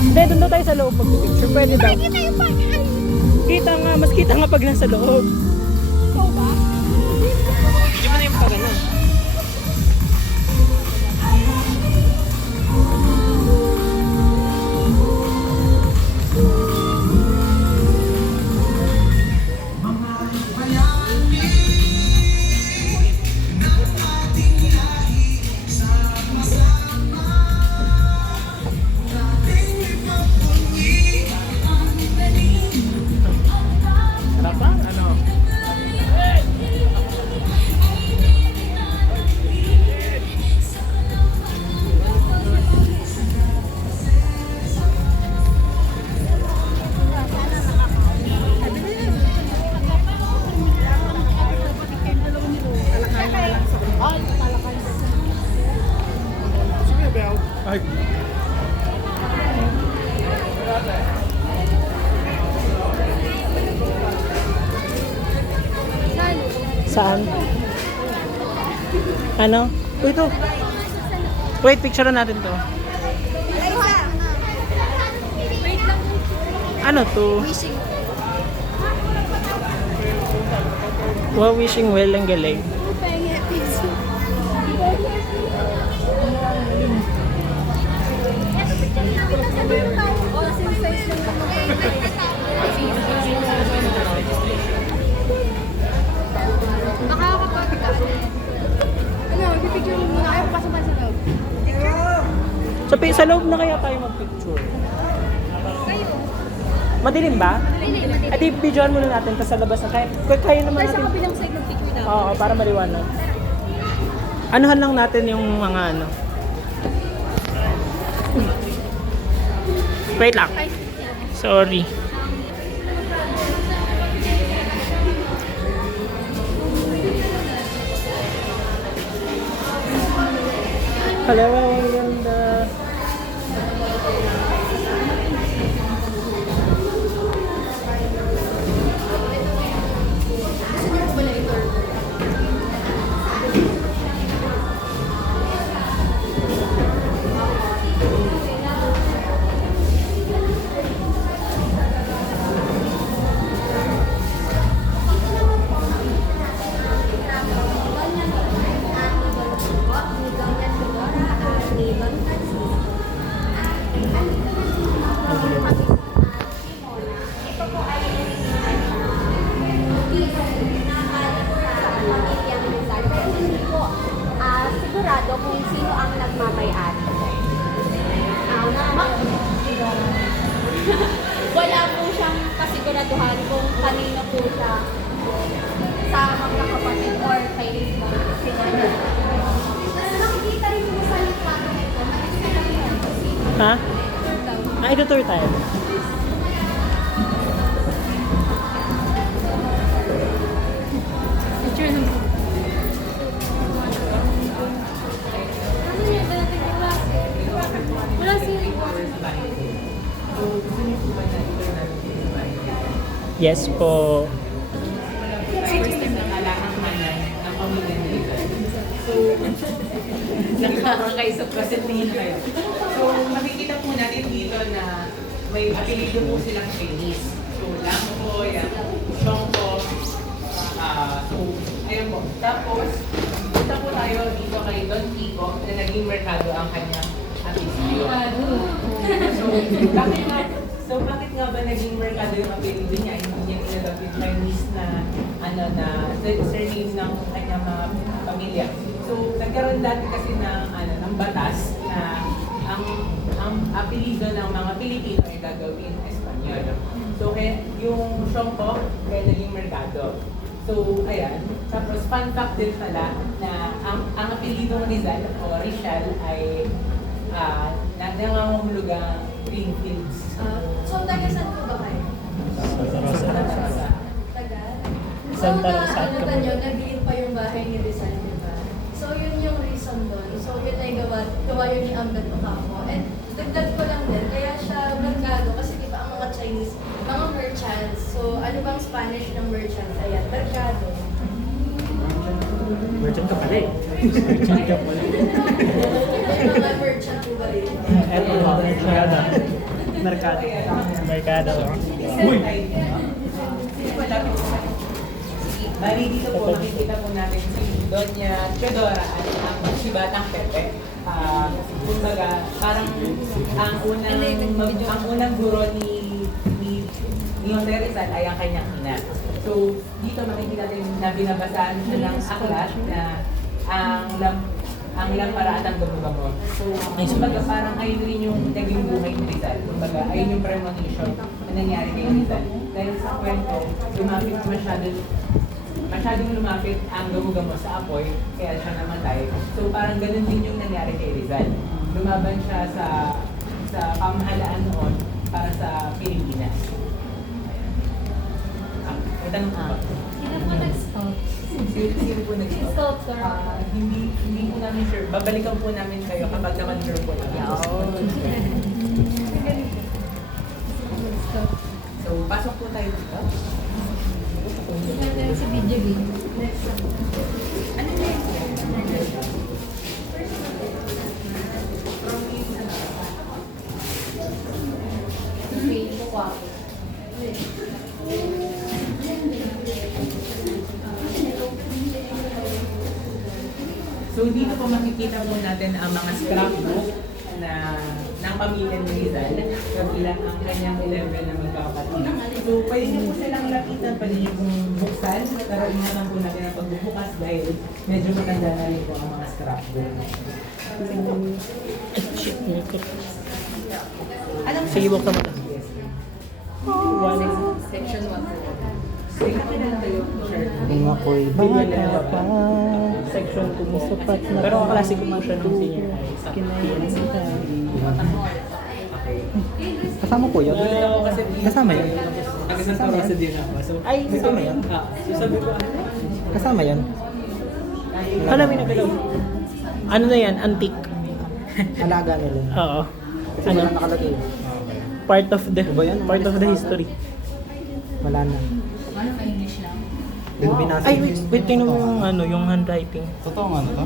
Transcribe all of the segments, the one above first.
Hindi, doon daw tayo sa loob mag-picture. Pwede daw. Kita yung pag-ay. Kita nga, mas kita nga pag nasa loob. Ikaw ba? Hindi mo na yung pag ano. Sarap ba? Ano? Ay. Saan? Ano? Uy, ito. Wait, picture natin to. Ay, isa. Wait lang. Ano to? Wishing. Wow, wishing well ang galing. Pengi, please. Ano, ipipicture mo muna kayo, pasok pa sa loob. Sa loob na kaya tayo mag-picture. Madilim ba? At i-videoan muna natin tapos sa labas na. Kaya naman Sa natin. kabilang side ng picture natin. Oo, para maliwanag. Anuhan lang natin yung mga ano. Wait lang. Sorry. Hello, ang ganda. Sigurado kung sino ang nagmamay-ari. Wala po siyang kasiguraduhan kung kanino po siya sa magkakapatid or kay nakikita rin mo sa litrato nito. Ha? Ay, tutur tayo. Picture ng wala si Yes po. Nakakaisap kasi tingin kayo. So, makikita po natin dito na may apelido po silang Chinese. So, Langko, Shongko, so, ayun po. Tapos, punta po tayo dito kay Don Kiko na naging merkado ang kanyang apelido. Bakit nga ba naging merkado yung apelido niya? Hindi niya inadapt yung Chinese na surname ng kanyang mga pamilya. So, nagkaroon dati kasi ng batas na ang apelido ng mga Pilipino ay gagawin Espanyol. So, kaya yung Shongko kaya naging merkado. So, ayan. Tapos, fun fact din pala na ang apelido ng Rizal o Rizal ay nangangahulugang green fields. So, taga saan po ba kayo? Santa Rosa. Tagal? Santa So, Rosa. ano nyo, nag-iin pa yung bahay ni Rizal, di ba? So, yun yung reason doon. So, yun ay gawa yun ni Ambet Ocampo. And, dagdag ko lang din, kaya siya merkado kasi di ba ang mga Chinese, mga merchants. So, ano bang Spanish ng merchants? Ayan, merkado. Merchant ka pala eh. Merchant ka pala. Yung mga merchant po ba rin? Eto, merchant. Merkado. Merkado. Uy! Bali dito po, makikita po natin si Doña Chedora at si Batang Pepe. Kumbaga, parang ang unang guro ni Jose Rizal ay ang kanyang ina. So, dito makikita natin na binabasahan siya ng aklat na ang lampara at ang gamo-gamo. So, kumbaga parang ayun rin yung naging buhay ni Rizal. Kumbaga, ayun yung premonition na nangyari kay Rizal. Dahil sa kwento, masyadong lumapit ang gamo-gamo sa apoy, kaya siya namatay. So, parang ganun din yung nangyari kay Rizal. Lumaban siya sa pamahalaan noon para sa Pilipinas. May tanong po ba? Sino po nag-stop? Sino po nag-stop? Stop, sir. Hindi po namin sure. Babalikan po namin kayo kapag naman sure po namin. So, pasok po tayo dito. Sa video game. Ano na yun? Okay, mukha ko. So, dito po makikita po natin ang mga scrapbook ng pamilya ni Rizal, kabilang ang kanyang 11 na magkakapatid. So, pwede niyo po silang lapitan, pwede niyo pong buksan, pero ingatan po natin ang pagbubukas dahil medyo maganda na rin po ang mga scrapbook. Sige, buksan mo. Yes. Section 1. Sige, na lang kayo. Sure. Kung ako'y bata pa, Section 2 mo. sapat na Pero kaklase ko man siya nung senior high. kinailangan. Okay. Kasama po yun? Kasama yun? Kasama Kasi din ako. So, Ay, Kasama yun? So sabi ko, Kasama yun? alamin na galaw. Ano na yan? Antique. Alaga nila. Oo. Kasi Ano? wala nakalagay. Part of the Ba yan? history. Wala na. Ano ka English lang? Yung binasa Ay, wait, tingnan mo yung ano, yung handwriting. Totoo nga to?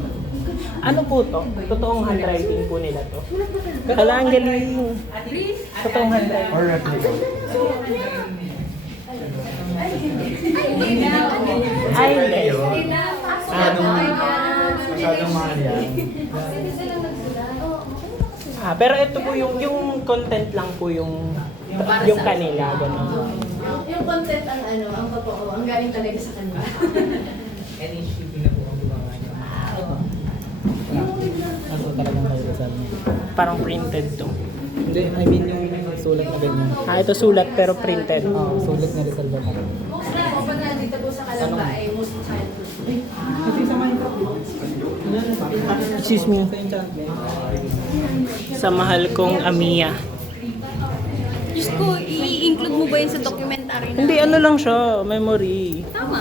Ano po to? Totoong handwriting po nila to. Hala, ang galing. Totoong handwriting. Or replica? Ay, hindi. Masyadong mahal yan. Pero ito po yung content lang po yung kanila, gano'n. Yung content ang totoo, ang galing talaga sa kanila. NHTV na po ang gumawa niya. Ano talagang may Rizal niya? Parang printed to. Hindi, I mean yung sulat na ganyan. Ito sulat pero printed. Oo, sulat ni Rizal ba? Most na ako, pag nandito po sa Kalamba ay most childhood. Kasi sa Minecraft, Excuse me. sa enchantment. Sa mahal kong Amiya. Diyos ko, i-include mo ba yun sa documentary na? Hindi, ano lang siya, memory. Tama.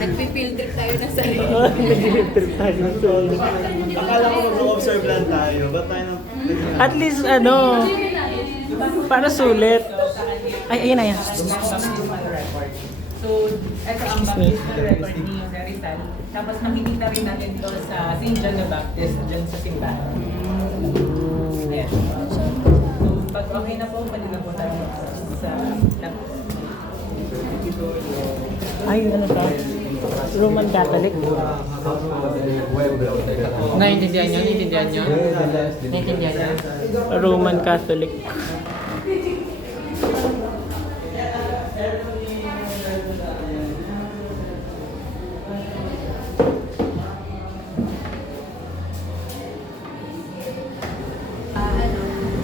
Nagpi-field trip tayo na sarili. Trip tayo ng solo. Akala ko mag-observe lang tayo. Ba't tayo nang... At least ano, para sulit. Ay, ayun na yan. Baptismal record. So, ito ang baptismal record ni Jose Rizal. Tapos nakikita rin natin ito sa St. John the Baptist, dyan sa simbahan. Ayan. So, pag okay na po, pwede na po tayo sa Ay, ano to? Roman Catholic. Naiintindihan nyo? Naiintindihan nyo? Naiintindihan nyo? Roman Catholic.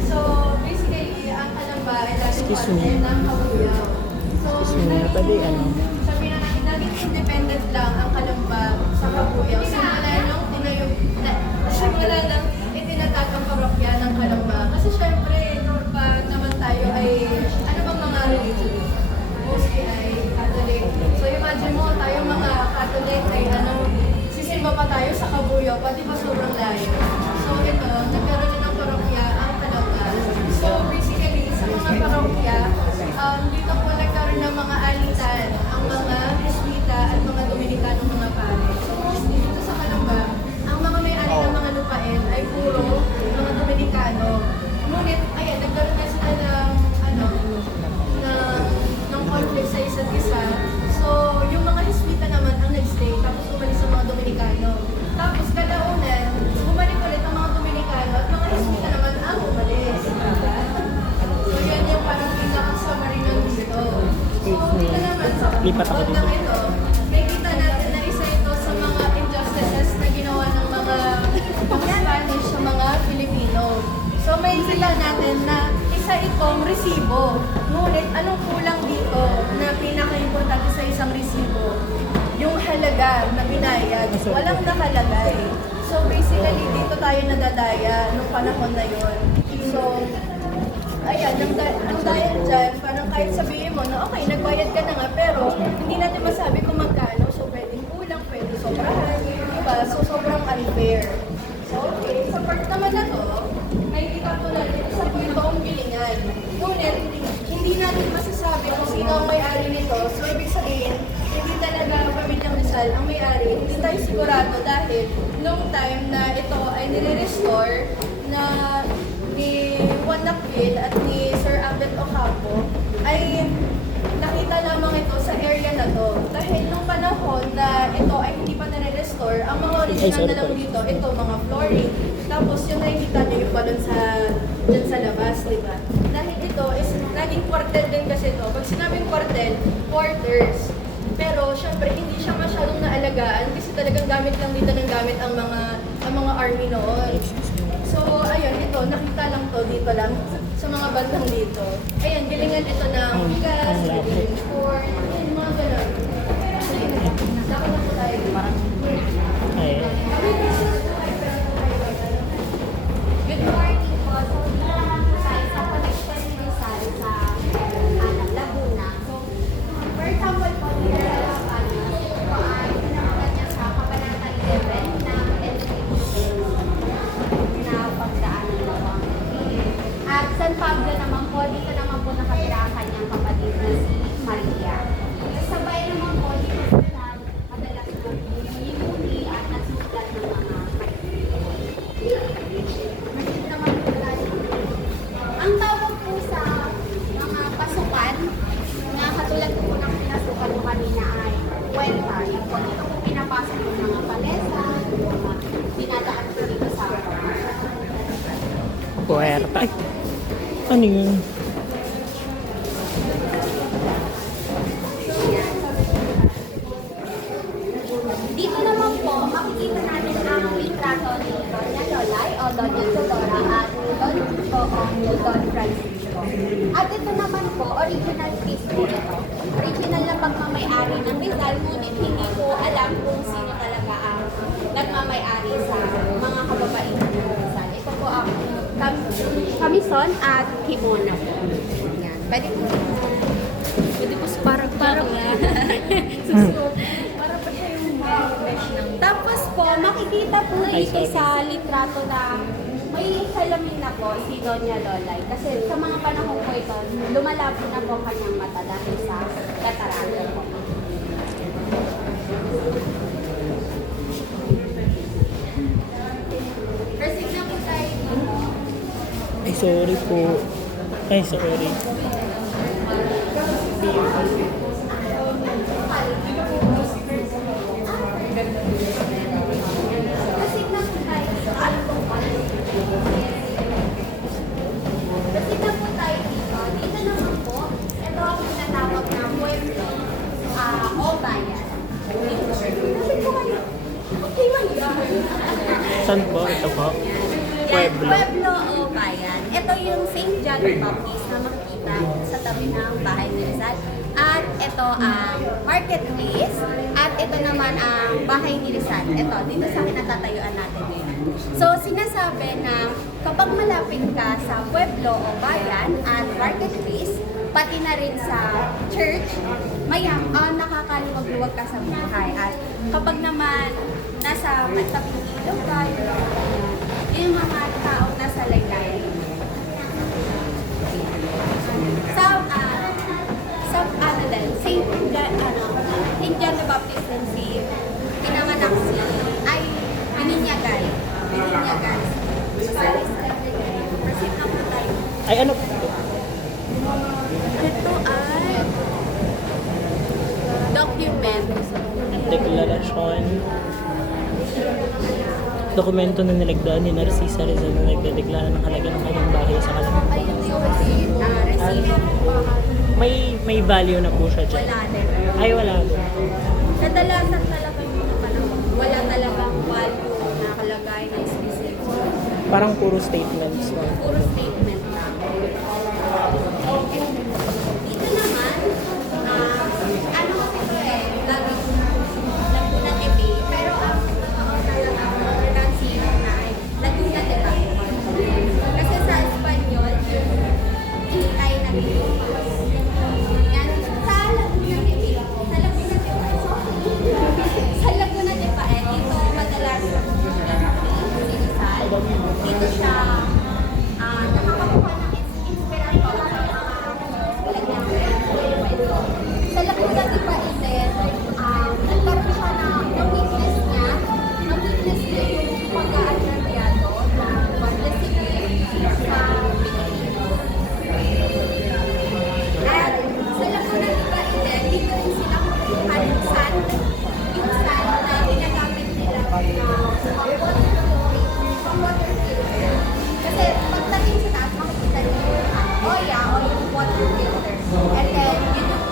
So, basically, ang Kalamba ay dati Excuse po me. ng Kabuyaw. So, Excuse me, pwede ano? sabi na natin, naging independent lang ang Kalamba sa Kabuyaw. Simula nang itinatag ang parokya ng Kalamba. Kasi syempre, pag naman tayo ay, ano bang mga religion? Mostly ay Catholic. So imagine mo, tayo mga Catholic ay sisimba pa tayo sa Kabuyaw, pati pa sobrang layo. So ito, nagkaroon din ng parokya ang Kalamba. So basically, sa mga parokya, dito po nagkaroon ng mga alitan, ang mga Jesuita at mga Dominicano mga pare. So mostly dito sa Kalamba, ang mga may-ari ng mga lupain ay puro mga Dominicano. Ngunit, ayan, nagkaroon na sila ng Lipat ako dito. Bandang ito, may kita natin na isa ito sa mga injustices na ginawa ng mga Spanish sa mga Filipino. So may kita natin na isa itong resibo. Ngunit anong kulang dito na pinaka-importante sa isang resibo? Yung halaga na binayad, walang nakalagay. So basically, dito tayo nadadaya nung panahon na yun. So, ayan, ang dahil dyan, parang kahit sabihin mo na okay, nagbayad ka na nga, pero hindi natin masabi kung magkano. So pwedeng kulang, pwedeng sobrahan, diba? So sobrang unfair. So okay, sa part naman na to, nakikita po natin isa po itong bilingan. Ngunit, hindi natin masasabi kung sino ang may-ari nito. So ibig sabihin, hindi talaga Pamilyang Rizal ang may-ari. Hindi tayo sigurado dahil nung time na ito ay nire-restore na ni Juan Nakpil at ni Sir Abet Ocampo ay nakita lamang ito sa area na to. Dahil nung panahon na ito ay hindi pa nare-restore, ang mga original na lang dito, ito mga flooring. Tapos yung nakikita niyo yung balon dyan sa labas, di ba? Dahil ito is naging kwartel din kasi ito. Pag sinabing kwartel, quarters. Pero syempre hindi siya masyadong naalagaan kasi talagang gamit lang dito ng gamit ang mga army noon. So ayun, ito nakita lang to dito lang sa mga bandang dito. Ayan, bilingan ito ng bigas, bilingan ng corn, ayan, mga gano'n. Laki na po tayo. Ay, Good morning. Po. So, dito naman po tayo sa connection ni Rizal sa Laguna. So, for example po, dito lang po ay pinamulat niya sa Kabanata 11 na education na pagdaanan po. At San Pablo naman po, dito naman po nakatira ang kanyang kapatid na si Maria. Sa bayan naman po, dito sila madalas na yumuli at nagsusulat ng mga ang tawag po sa mga pasukan na katulad po ng pinasukan mo kanina ay kwenta. Yung po dito po pinapasok yung mga palesa, yung mga dinadaan po dito sa puwerta. Ay, ano yun? Dito naman po, makikita natin ang litrato ni Doña Lolay o Doña Tudora at Don Chico o Don Francisco. At ito naman po, original piece po ito. Original na pagmamay-ari ng Rizal, ngunit hindi po alam kung sino talaga ang nagmamay-ari sa mga kababaihan ng Rizal. Ito po ang kamison at kimono. Yan. Pwede po. Pwede po parang Para pa siya yung mesh ng... Tapos po, makikita po dito sa litrato na may salamin na po si Doña Lolay. Kasi sa mga panahon po ito, lumalabo na po kanyang mata dahil sa katarata po. Proceed na po tayo dito. Ay, sorry po. Ay, sorry. Proceed na po tayo sa Proceed na po tayo dito. Dito naman po, ito ang tinatawag na pueblo o bayan. Proceed po kayo. Okay, Saan po? Ito po? Pueblo. Pueblo o bayan. Ito yung St. John the Baptist na makikita sa tabi ng bahay ni Rizal. At ito ang marketplace. At ito naman ang bahay ni Rizal. Ito, dito sa kinatatayuan natin ngayon. So, sinasabi na kapag malapit ka sa pueblo o bayan at marketplace, pati na rin sa church, nakakaluwag-luwag ka sa buhay. At kapag naman nasa matabing ilog ka, yung mga taong nasa laylayan. St. John the Baptist din si pinanganak si ay Bininyagay. Bininyagay. Proceed na po tayo. Ay, ano? Ito ay document. Deklarasyon. Dokumento na nilagdaan ni Narcisa Rizal na nagdedeklara ng halaga ng kanyang bahay sa kalang. Ayun yung receipt. Receipt. May value na po siya dyan. Wala din. Ay, wala po. Kadalasan talaga yung parang wala talagang value na nakalagay na specific. Parang puro statements lang. Puro statement lang. Dito naman, ano kasi ito laging Laguna TV, pero ang totoo na pronunciation na ay Laguna de Baco. Kasi sa Espanyol, ikay na dito. Yan, sa Laguna TV, sa Laguna de Baco, sa Laguna de Baco, dito madalas si Rizal. Dito siya nakakakuha ng inspirasyon sa mga kwento. Sa Laguna de Baco din, nagkaroon siya ng weakness niya. Ng weakness niya yung pag-aadyado ng discipline sa Pilipinas. At sa Laguna de Baco din, dito rin sila kumukuha ng sand. Yung sand na ginagamit nila water filter. Kasi pagdating sa taas, makikita niyo yung oya o yung water filter. And then, yun yung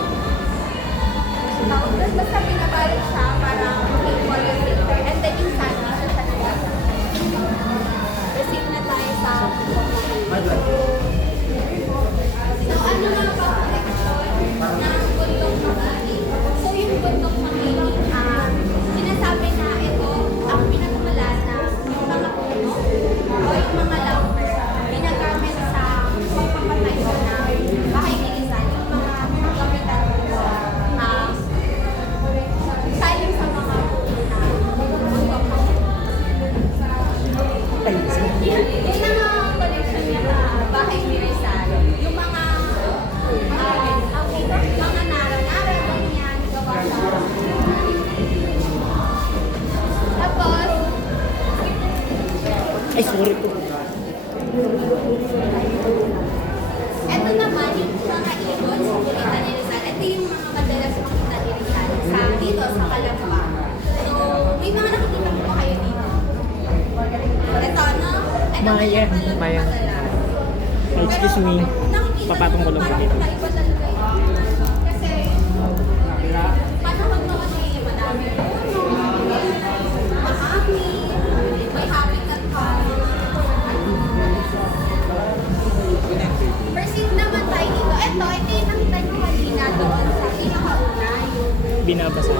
basta binabalot siya para yung water filter. And then, yung sand, dito siya nagagawa. Receive na tayo sa So, ano mga pa-collection ng bundok makiling? So, yung bundok makiling, sinasabi na ito ang pinakamalanas na yung mga puno o yung mga lumber ginagamit sa pagpapatay ng bahay ni Rizal, yung mga gamitan saling sa mga puno na bundok makiling. Ay, sige. Yun ang mga collection niya na bahay ni Rizal. Yung mga mga nara-nara ganyan, gawa sa tapos, Ay, sorry po. eto naman yung mga ibon sa kulitan ni Rizal. Ito yung mga madalas makita ni Rizal dito sa Calamba. So, may mga nakikita po ba kayo dito? Ito, no? Ito Maya. talaga Maya. madalas. Excuse me. Nakikita Papatong ko nyo, lang parang dito. kakaiba talaga yun. Kasi, panahon noon eh, madami puno, mahangin, may habitat pa. Proceed naman tayo dito. Ito yung nakita nyo kanina doon sa pinakauna, yung Binabasa.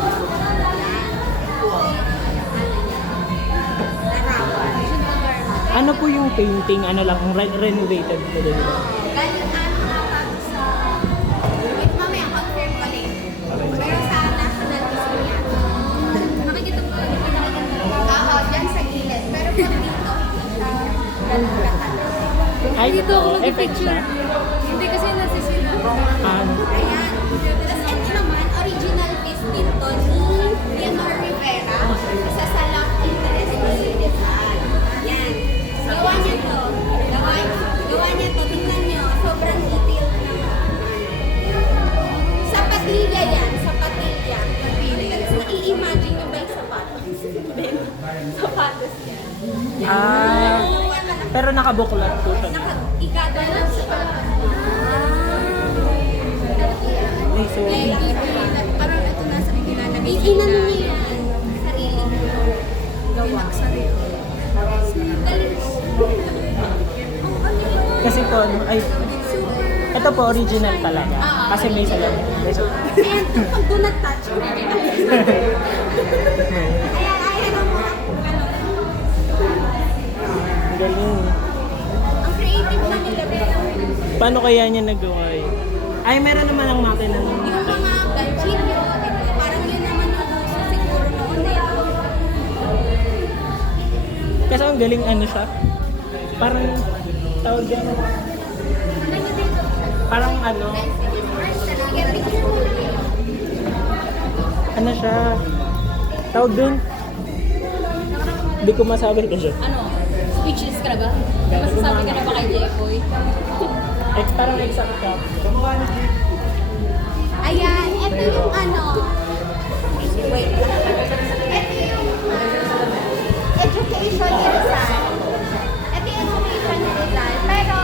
larawan. Ano po yung painting? Ano lang, renovated po din. Galing nga sa... Wait, mamaya, confirm ko lang. Pero sa National Museum yan. Nakikita mo lang yung oo, dyan sa gilid. Pero pag dito, hindi siya ganun katalas. Ay, ito. Effect siya. Hindi kasi nasisira. Ayan. Tapos ito naman, original piece dito ni Leonor Rivera. Isa sa love interest ni Rizal. Yan. Gawa niya to. Gawa niya to. Tingnan niyo. Sobrang detailed naman. Sa patilya yan. Sa patilya. Nai-imagine niyo ba yung sapatos? Sapatos yan. Pero nakabuklat po siya. Ikagalan sa Ay, sorry. Parang ito nasa ilalagay Inano niya yan. Sarili niya. Gawa. Kasi po, ano, ay, ito po original talaga. Kasi may salamin. May salamin. And pag do not touch, ayan ang mga Ang galing. ang creative na nila pero Paano kaya niya nagawa yun? Ay, meron naman ang makina nun. yung mga ganchilyo, parang yun naman yung uso siguro noon Kasi ang galing ano siya. Parang tawag yan. Parang ano, Sige, picture mo lang. ano siya. Tawag dun. Hindi ko masabi ko siya. Ano? Speechless ka na ba? Masasabi ka na ba kay Jeffoy? Parang exact ka. Ayan, ito yung ano. Wait. Ito yung education ni Rizal. Ito yung education ni Rizal. Pero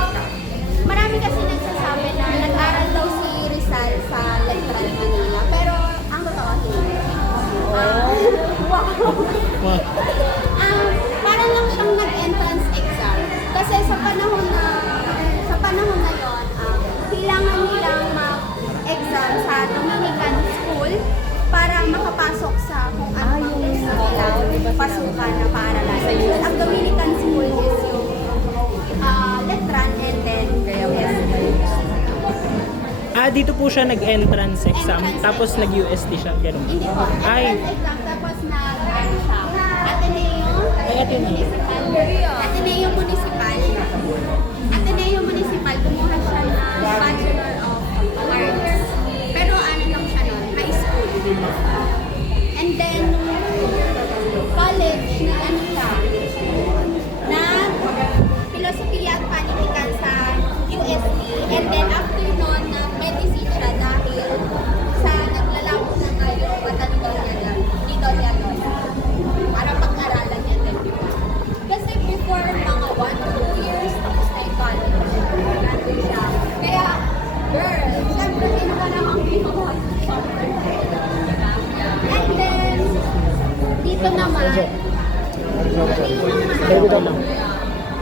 marami kasi nagsasabi na nag-aral daw si Rizal sa Letran Manila. Pero ang Para lang siyang nag-entrance exam. Kasi sa panahon na yon, kailangan nilang mag-exam sa Dominican school para makapasok sa kung ano yung nilang pasukan na paaralan. Ang Dominican school is yung Letran and then Dito po siya nag-entrance exam, tapos nag-UST siya, ganun. Hindi po. Ay. Entrance exam, tapos nag-ano siya. Ateneo. Ay, Ateneo. Ateneo Municipal. Ateneo Municipal, kumuha siya ng Bachelor of Arts. Pero ano lang siya nun, high school. And then, college, ano siya, na Filosofiya at Panitikan sa UST. And then, after nun, medicine siya dahil sa naglalako na tayo patanong dito siya nun. Para pag-aralan niya din, di ba? Kasi before mga 1 to 2 years, tapos na yung college. Nandun siya. Kaya, girl, syempre, sino ka namang ginawa? And then, dito naman,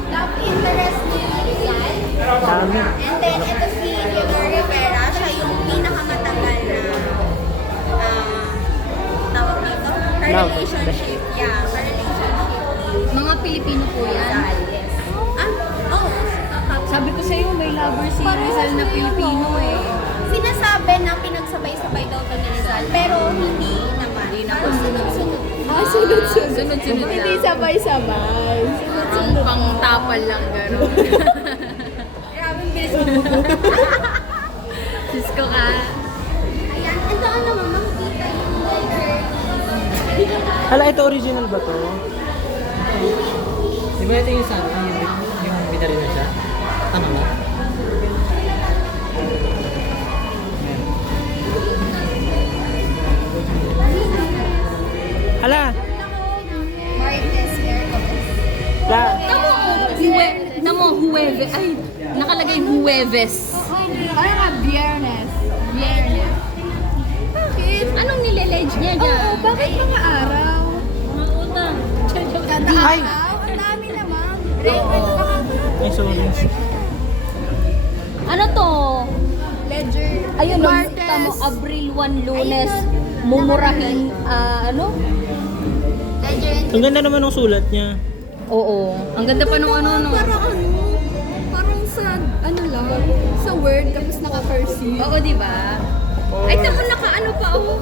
love interest ni Rizal. Dami. And then, ito si Leonor Rivera, siya yung pinakamatagal na tawag dito? Her Love. relationship. Yeah, her relationship. Mga Pilipino po yan. Yes. Oo. Sabi ko sa'yo, may lover si Rizal na Pilipino eh. Sinasabi na pinagsabay-sabay daw to ni Rizal, pero hindi naman. Parang sunod-sunod. Sunod-sunod. Sunod-sunod lang. Hindi sabay-sabay. Ang pang-tapal lang gano'n. Grabe, bilis mo. Diyos ko ka. Ayan, ito ano naman, makikita yung letter. Hala, ito original ba to? Di ba ito yung sana, yung binari na siya? Ano mo? Hala, Martes Hercules. la. Namo, Huwebes. Ay, nakalagay Huwebes. Parang nga, Biyernes. Biyernes. Bakit? Anong nileledge niya dyan? Oo, bakit mga araw? Mga utang. Kada Ay. araw? Ang dami naman. Ay, sorry. Ano to? Ledger. Ayun, Martes. tamo, Abril 1, Lunes. Mumurahin, ano? Ledger and Ang ganda naman ng sulat niya. Oo. Ang ganda pa nung ano, no? Parang sa, ano lang, sa Word, tapos naka-cursive. Oo, di ba? Ay, tamo, naka-ano pa, oh.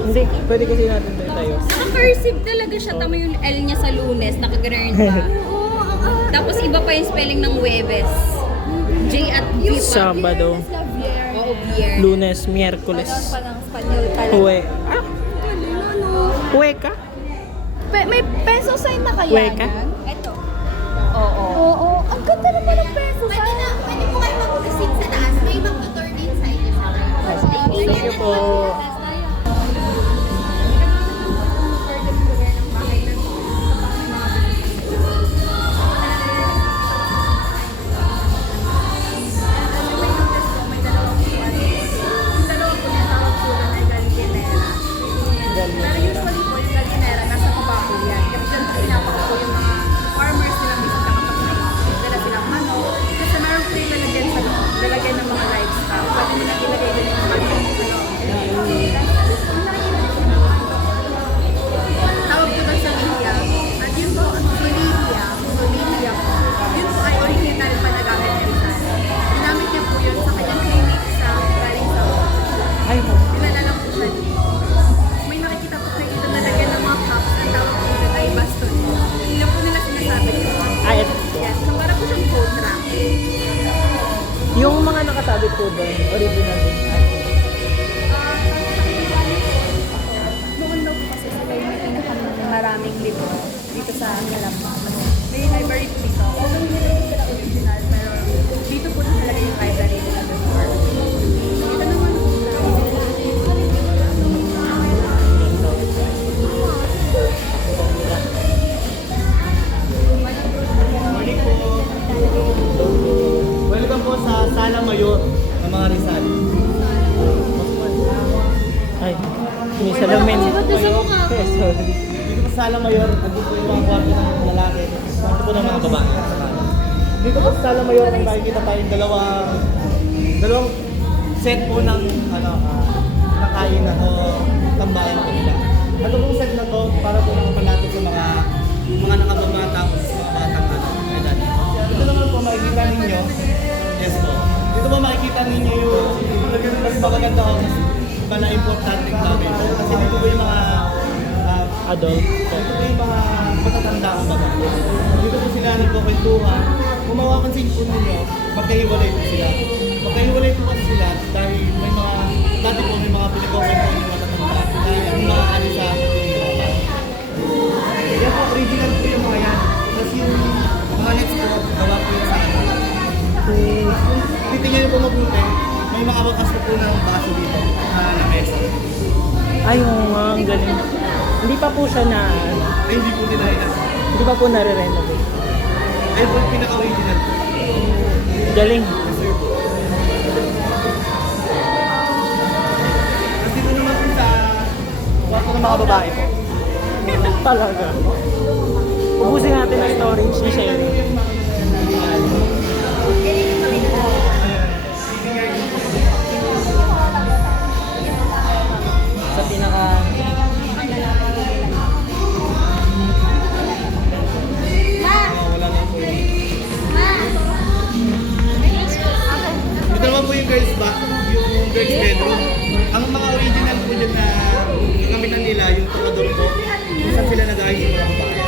Hindi, pwede kasi natin tayo. Naka-cursive talaga siya. Tamo yung L niya sa Lunes, naka-granerd pa. Tapos iba pa yung spelling ng Huwebes. J at V pa. Sabado, Oo, Bier. Lunes, Miyerkules, Parang Espanyol talaga. Huwe. Huwe ka? May peso sign na kaya Weka? yan? Ito. Oo. Oo. Ang ganda naman ng peso sign. Pwede po kayo mag-proceed sa taas. May mag-tutor din sa inyo sa taas. Thank you po. Pero usually po, yung galinera, nasa kabako yan. Kasi dyan po pinapak po yung mga farmers nila mismo sa kapatid. Dala silang manok. Kasi meron po yung lalagyan sa loob. Lalagyan ng mga livestock. Pwede nila ilagay din yung mga manok sa loob. Tawag po doon sa India. At yun po, ang Solidia. Solidia po. Yun po ay original pa na gamit ni Rizal. Ginamit niya po yun sa kanyang clinic sa galing sa Ay, Dinala lang po siya dito. May nakikita po kayo dito na lagyan ng mga cups. Ang tawag po dito ay baston. Hindi na po nila sinasabi dito. ay, ito. Yes, so para po siyang cold rack. Yung mga nakasabit po doon, original din. Noon daw po kasi sila yung may pinakamaraming libro dito sa Calamba. May library po dito. Although hindi naman sila original, pero dito po talaga yung library nila before. Ito naman po. Morning po. Welcome po sa Sala Mayor ng mga Rizal. Ay, May salamin. Sorry. Dito po sa Sala Mayor, andito po yung mga kwarto ng lalaki. Kwarto po ng mga babae. Dito po sa Sala Mayor, kung makikita tayong dalawang set po ng nakain na o tambayan po nila. Ito pong set na to para po nakapalapit sa mga nakababata o sa mga batang edad. Ito naman po makikita ninyo. Yes po. Dito po makikita ninyo yung mas magaganda ko ba na importanteng bagay po. Kasi dito po yung mga Adult. dito po yung mga matatanda ang baga. Dito po sila nagkukwentuhan. Kung mapapansin po ninyo, magkahiwalay po sila. Magkahiwalay po kasi sila dahil may mga, dati po may mga pinagkukwentuhan yung matatanda dahil yung mga alisa sa pinagkukwentuhan. Yan po, original po yung mga yan. Tapos yung mga next po, gawa po yung sa akin. Kung titingnan niyo po mabuti, may mga bakas po ng baso dito na mesa. Ay, oo nga, ang galing. Hindi pa po siya na, Ay, hindi po nila yan. hindi pa po nare-renovate. Ayun po yung pinaka-original. Galing. Tapos dito naman po sa kwarto ng mga babae po. Talaga. Ubusin natin ang storage ni Sherry. Sa pinaka... Wala na po yun. Dito naman po yung girls yung girls bedroom. Ang mga original po dyan na kamitan nila, yung tukador po, kung saan sila nag-ayos yung mga babae.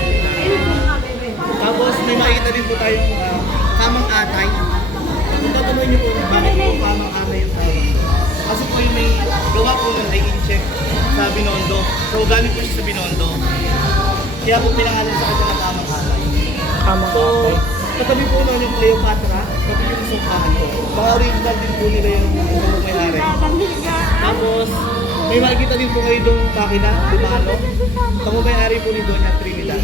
Tapos may makikita din po tayong kamang atay. Kung tatanungin niyo po, bakit po kamang atay yung tawag? Kasi po yung may gawa po nun ay in-check sa Binondo. So galing po siya sa Binondo. Kaya po pinangalan sa kanya ng kamang atay. Kamang So, atay. katabi po nun yung Cleopatra, katabi yung sungkahan po. Mga original din po nila yung may-ari. Tapos, may makikita din po kayo itong makina, Dumano. Kamo may-ari po ni Doña Trinidad.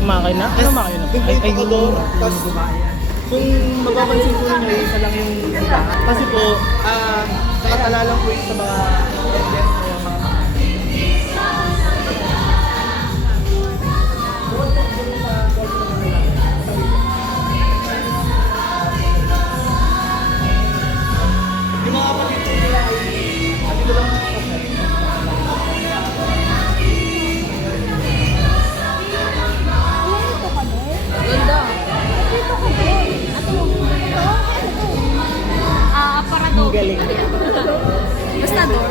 Makina? Ano makina? Doon po Ay, yung ay, tukador, tapos kung mapapansin po ninyo, isa lang yung kasi po, nakatala lang po yun sa mga audience o mga yung mga kapatid po nila ay andito lang po sa Ganda. Aparador. ang galing. Basta door.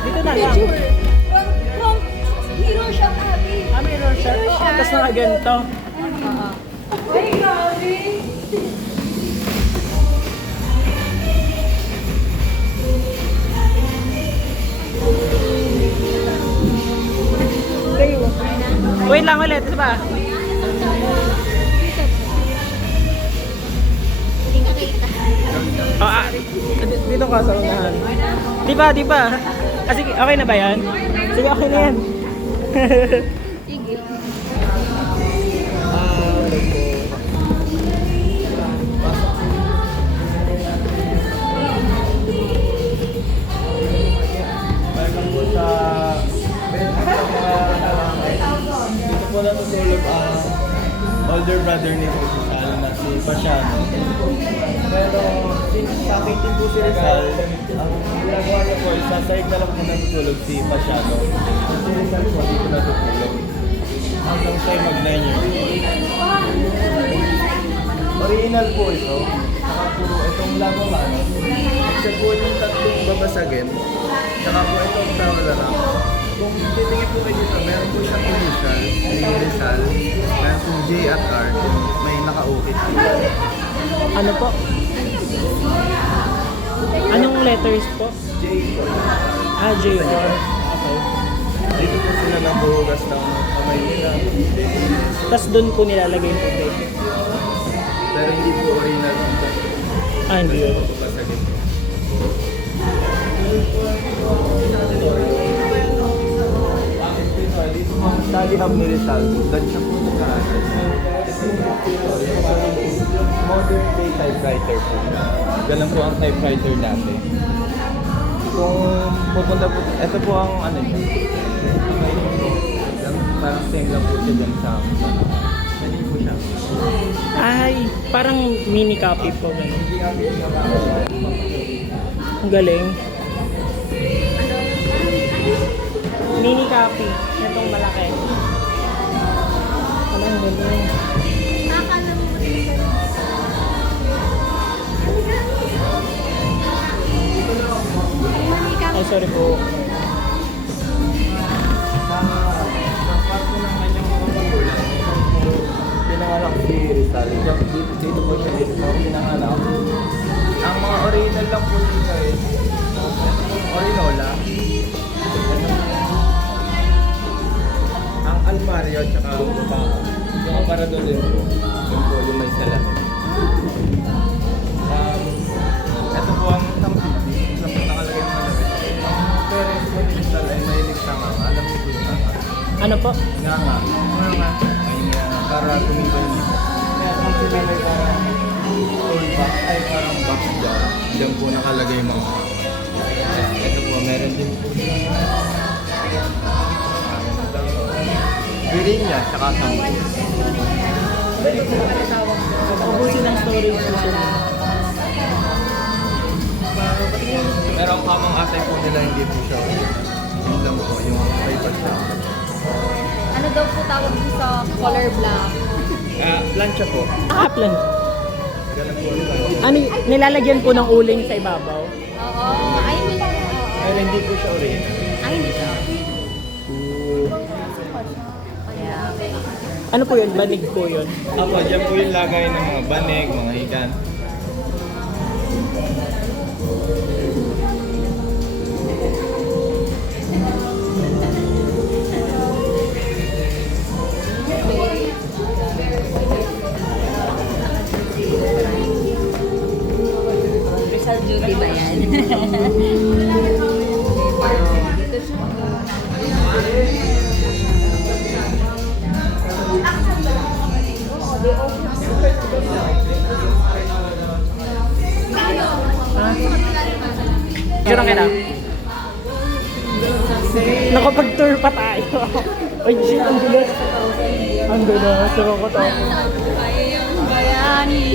Dito na lang. From mirror shot, Abby. Mirror shot. Tapos nakaganto. Ay, grabe. Kayo. Wait lang ulit. Ito ba? Dito ka sa unahan. Di ba? Kasi okay na ba yan? Sige, okay na yan. Sige. Welcome po sa dito po natutulog ang older brother ni Rizal na si Pasiano. Pero since sakitin po si Rizal, ang ginagawa niya po is sa side na lang po natutulog si Pasiano. Si Rizal po dito natutulog. Hanggang siya mag 9 years old. Original po ito. Saka po itong labaman. Except po yung tatlong babasagin. Saka po itong tama na lang. Kung titingin po kayo dito, meron po siyang initial, ni Rizal, meron po J at R, may naka-ukit. Ano po? Anong letters po? J po. J4. Okay. Dito po sila nabuhugas ng kamay nila. Tapos doon po nilalagay yung tubig. Pero hindi po original ito. Hindi. Ito po babasagin. Study hub ni Rizal, doon siya po nag-aaral. Modern day typewriter po siya. Ganun po ang typewriter dati. Kung pupunta po, ito po ang ano niya. Parang same lang po siya dyan sa ganun po siya. Ay, parang mini copy po. Ganun. Ang galing. Mini copy. Itong malaki. Ang galing. Akala mo din sa Ay, sorry po. Pinanganak si Rizal. Dito po siya pinanganak. Ang mga original lang po dito Orinola. Ang Almario at saka ang Butaca. Yung aparador din po. Yung po yung may sala. Ito po ang tampid. Sa nakalagay ng malapit. Ang parents ko ni Rizal ay mahilig sa nga. Alam mo po yung nga. Ano po? Nga. Ay para tumibay yung libo. Kaya kung tumibay parang full box ay parang box dyan. Diyan po nakalagay yung mga. Ito po, meron din po. Virinha, tsaka sampo. Ubusin ng storage po sila. Pero ang kamang atay po nila hindi po siya. Yun lang po, yung iPad siya. Ano daw po tawag dito sa color black? Plancha po. Kaplan. Ganun po. Ano, nilalagyan po ng uling sa ibabaw. Oo. Ay, hindi. Pero hindi po siya original. Ay, hindi siya. Ano po yun? Banig po yun. Apo, dyan po yung lagay ng mga banig, mga higan. Rizal Judy ba yan? Sure ka na? Nakapag-tour pa tayo. Ay, shit, ang gulat. Ang gulat. Saka ko tayo. Bayang bayani.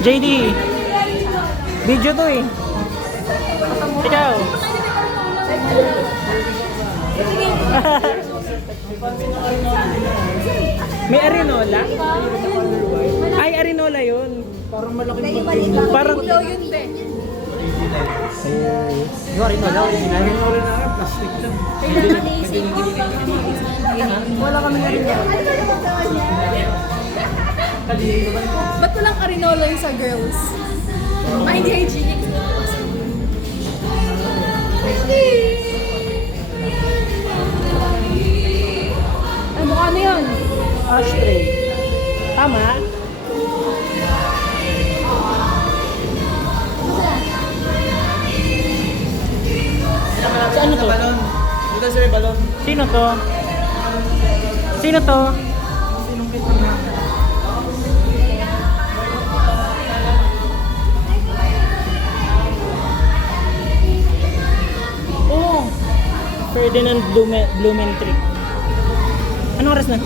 JD, video to eh. Ikaw. May arenola? Ay, arenola yun. Parang malaki. Parang... Yung arinola, original. Arinola na plastic lang. Wala kami arenola. Ba't walang arinola yung sa girls? Ay, hindi hygienic. Ay, mukha na yun. Ashtray. Tama? Si ano to? Balon. Dito sa may balon. Sino to? Sino to? Oh, Ferdinand Blumentritt. Anong oras na?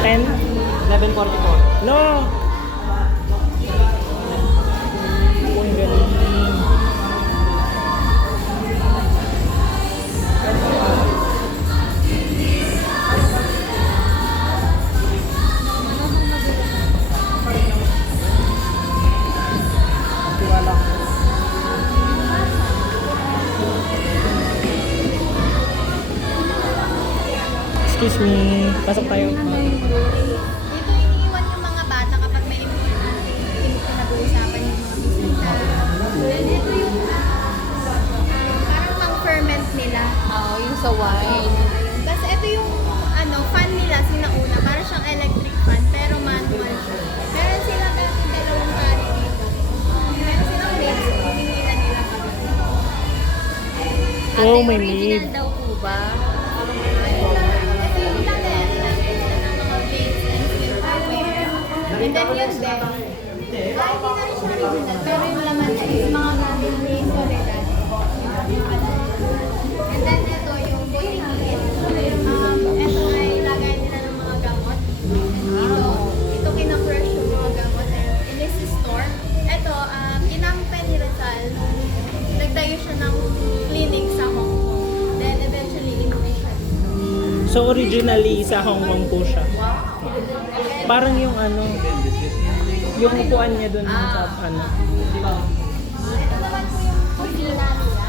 10? 11:44. No! Oh, ang galing. Excuse me, pasok tayo. Dito iniiwan yung mga bata kapag may pinag-uusapan yung mga bisita. And ito yung parang pang-ferment nila. Oo, yung sa wine. Ayun. Basta ito yung fan nila sinauna. Para siyang electric fan pero manual Oh, may original maid. daw po ba? Ito yung damit. Lagyan ng mga beads and silverware. And then yun din. Hindi na rin siya original, pero yung laman niya is mga gamit ni Soledad. And then ito yung botiquin. Ito ay lagay nila ng mga gamot. Ito kinaprush yung mga gamot. And in this store, ito, ginamit pa ni Rizal nung nagtayo siya ng clinic sa Hong Kong. Then eventually, inuwi siya dito. So originally sa Hong Kong po siya. Parang yung ano, yung upuan niya dun sa ano. Ito naman po yung kusina nila.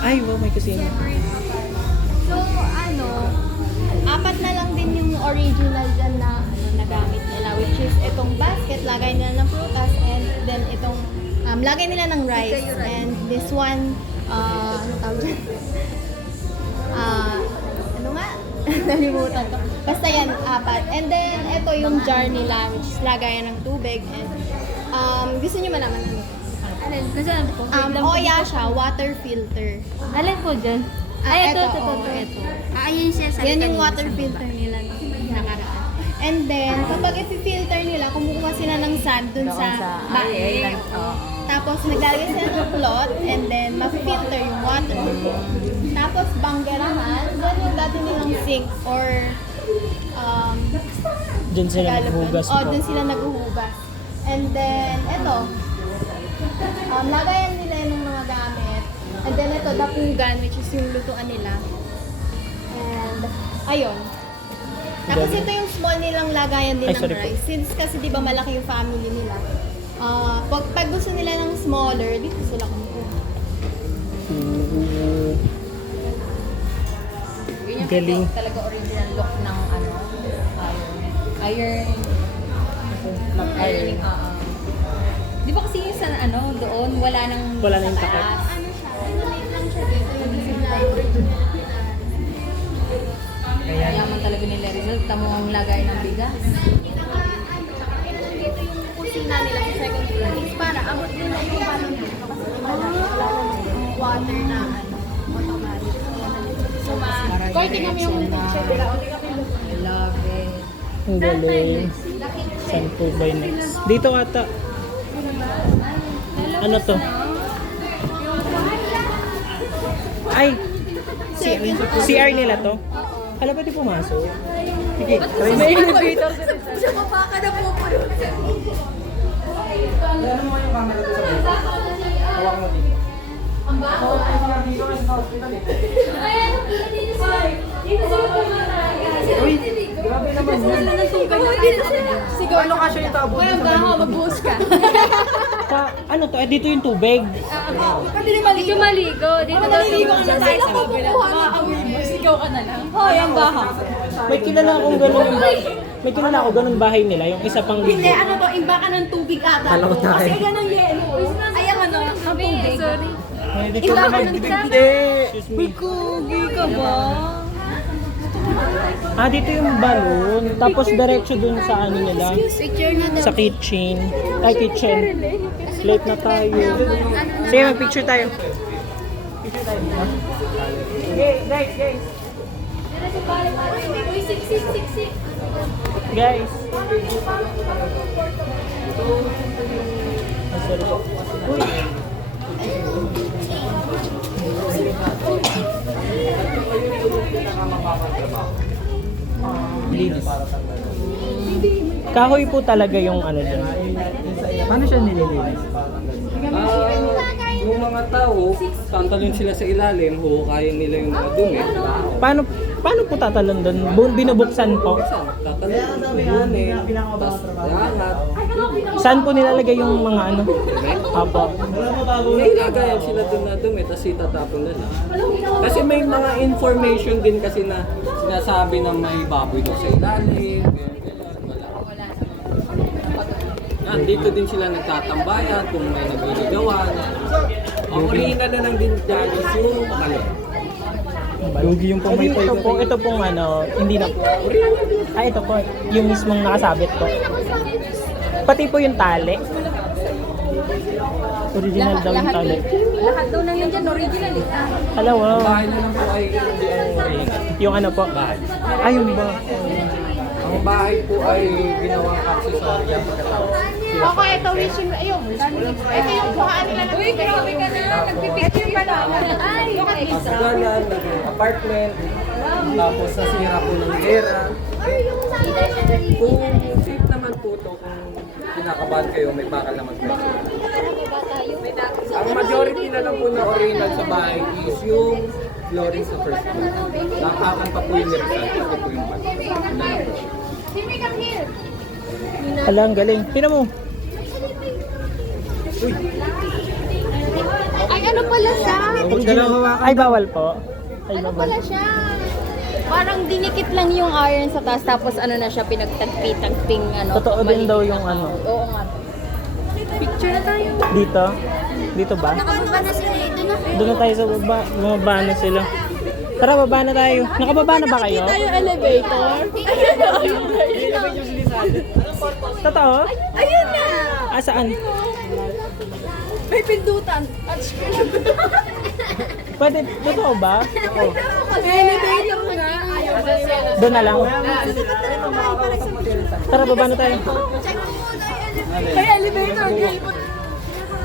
Ay, wow, may kusina. So, apat na lang din yung original dyan na nagamit nila, which is itong basket, lagay nila ng prutas, and then itong lagay nila ng rice. And this one, ano tawag dyan? Ano nga? Nalimutan ko. Basta yan, apat. And then, ito yung jar nila, which is lagayan ng tubig. And, gusto nyo malaman ano? Alin? Nasaan po? Oya siya, water filter. Alin po dyan? Ay, ito. Ito. Ayun siya sa Yan yung water filter nila nung nakaraan. And then, kapag i-filter nila, kumukuha sila ng sand dun sa bae. Tapos, naglalagay sila ng cloth and then, ma-filter yung water. Tapos, banggerahan. Yan yung dati nilang sink or Diyan sila Tagalog naghugas yun. Oh, po. dun sila naghuhugas. And then, eto. Lagayan nila yung mga gamit. And then, ito, dapugan, which is yung lutuan nila. And, ayun. Tapos ito yung small nilang lagayan din Ay, ng sorry po. rice. Since kasi di ba malaki yung family nila. Pag gusto nila ng smaller, dito sila kumukuha. Yun yung Galing. talaga original look ng iron. Ironing, Di ba kasi yung sa doon, wala nang Wala nang sa takip. taas. Ano siya? Pinulate lang siya dito. Yung design original. Yaman talaga nila Rizal. Tamo ang lagay ng bigas. Dito yung kusina nila sa second floor is para abot din na yung balon dito kasi wala namang water na automatic. So, korte kami yung picture nila. I love it. Ang galing. Saan po ba yun next? Dito ata. Ano to? Ay! CR nila to? Hala, pwede pumasok? Sige, try mo. May elevator siya. Mapaka na po po yun. Sigaw, ano ka siya ito? Walang baho, magbuhos ka. Ano to? Dito yung tubig. Dito maligo. Dito Maliligo ka na tayo sa kabila. Sigaw ka na lang. Hoy, ang baho. May kilala akong ganun yung bahay. May kilala ako ganun bahay nila. Yung isa pang Hindi, ligo. ano to, imbakan ng tubig ata. Kasi ganang yelo. Ay, ang ano, ang tubig. Sorry. Pwede ko Imbakan naman. ng tubig. Excuse me. Kugi ka ba? Dito yung balon. Tapos diretso dun sa ano nila. Picture na daw. Sa kitchen. Ay, kitchen. Late na tayo. Sige, mag-picture tayo. Picture tayo. Guys. Uy, sik. Guys. Sorry po. Uy. Kahoy po talaga yung ano dyan. Paano siya nililinis? Yung mga tao, tantalon sila sa ilalim, huhukayin nila yung mga dumi. Paano po tatalon doon? Binubuksan po. Tatalon, bubunin, tapos lahat. Saan po nilalagay yung mga ano? Apo. Nailagayan sila doon na dumi, tapos itatapon nila. Kasi may mga information din kasi na sinasabi na may baboy daw sa ilalim. Dito din sila nagtatambayan kung may nagliligawan. Ang original na lang din dyan is yung kalot. Lugi yung Ito pong ano, hindi na po. Ito po, yung mismong nakasabit po. Pati po yung tali. Original daw yung tali. Lahat daw ng nandyan, original eh. Hello, Ang wow. bahay na lang po ay hindi original. Yung ano po? Ayun ba? Ang bahay po ay ginawang accessory ang pagkatapos. Ako, ito wishing, ayun, ito yung kuhaan nila ng Uy, grabe ka na. Nagpipicture pa na. Ay, yung isa. Pagkalan, naging apartment, tapos nasira po ng gera. Kung safe naman po to, kung kinakabahan kayo, may bakal naman po. Ang majority na lang po na original sa bahay is yung flooring sa first floor. Nakakan pa po yung niresal, pati po yung bato. Yun na lang po. Simi, come here. Hala, ang galing. Tingnan mo. Ay, ano pala siya? Ay, bawal po. Ay, Ano bawal. pala siya? Parang dinikit lang yung iron sa taas, tapos ano na siya, pinagtagpi-tagping ano. Totoo din daw yung ano. Oo nga. Picture na tayo. Dito? Dito ba? Nakababa na sila eh. Doon na. Doon na tayo sa baba. Bumaba na sila. Tara, baba na tayo. Nakababa na ba kayo? Elevator. Totoo? Ayun na! Ah, saan? May pindutan. Pwede, totoo ba? Oo. Elevator nga. Doon na lang. Tara, baba na tayo. May elevator, girl.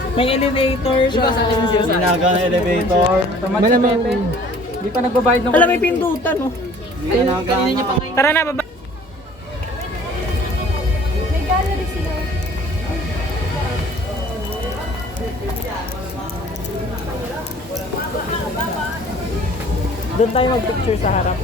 May elevator siya. Sinaga ng elevator. Malamang, hindi pa nagbabayad ng... Alam, may pindutan, oh. Kanina niya pa. Tara na, baba. May gallery sila. Doon tayo mag-picture sa harap.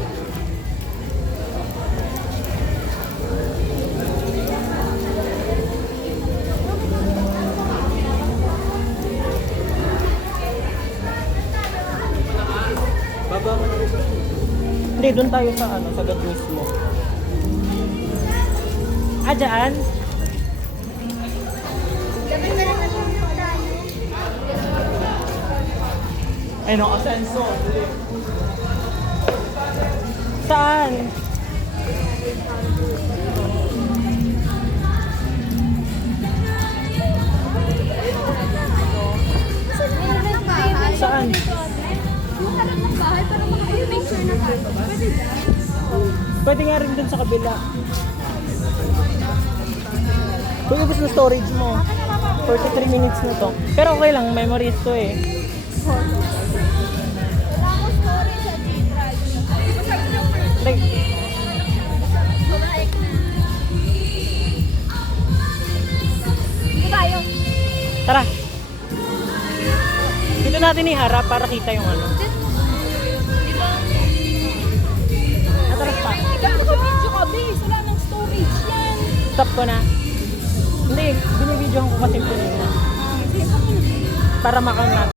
Hindi, doon tayo sa ano, sa God mismo. Ah, dyan? Ay, no, asenso. Saan? Saan? Yung harap ng bahay para makapag-picture na tayo. Pwede nga rin dun sa kabila. Kung ubos na storage mo, 43 minutes na to. Pero okay lang, memories to eh. Wala akong story sa G-Drive. Like, Dito tayo. tara. Dito natin iharap para kita yung ano. Tara pa. Video ka, base. Wala nang storage yan. Stop ko na. Hindi, binibidyohan ko kasi ito nila. Para makang natin.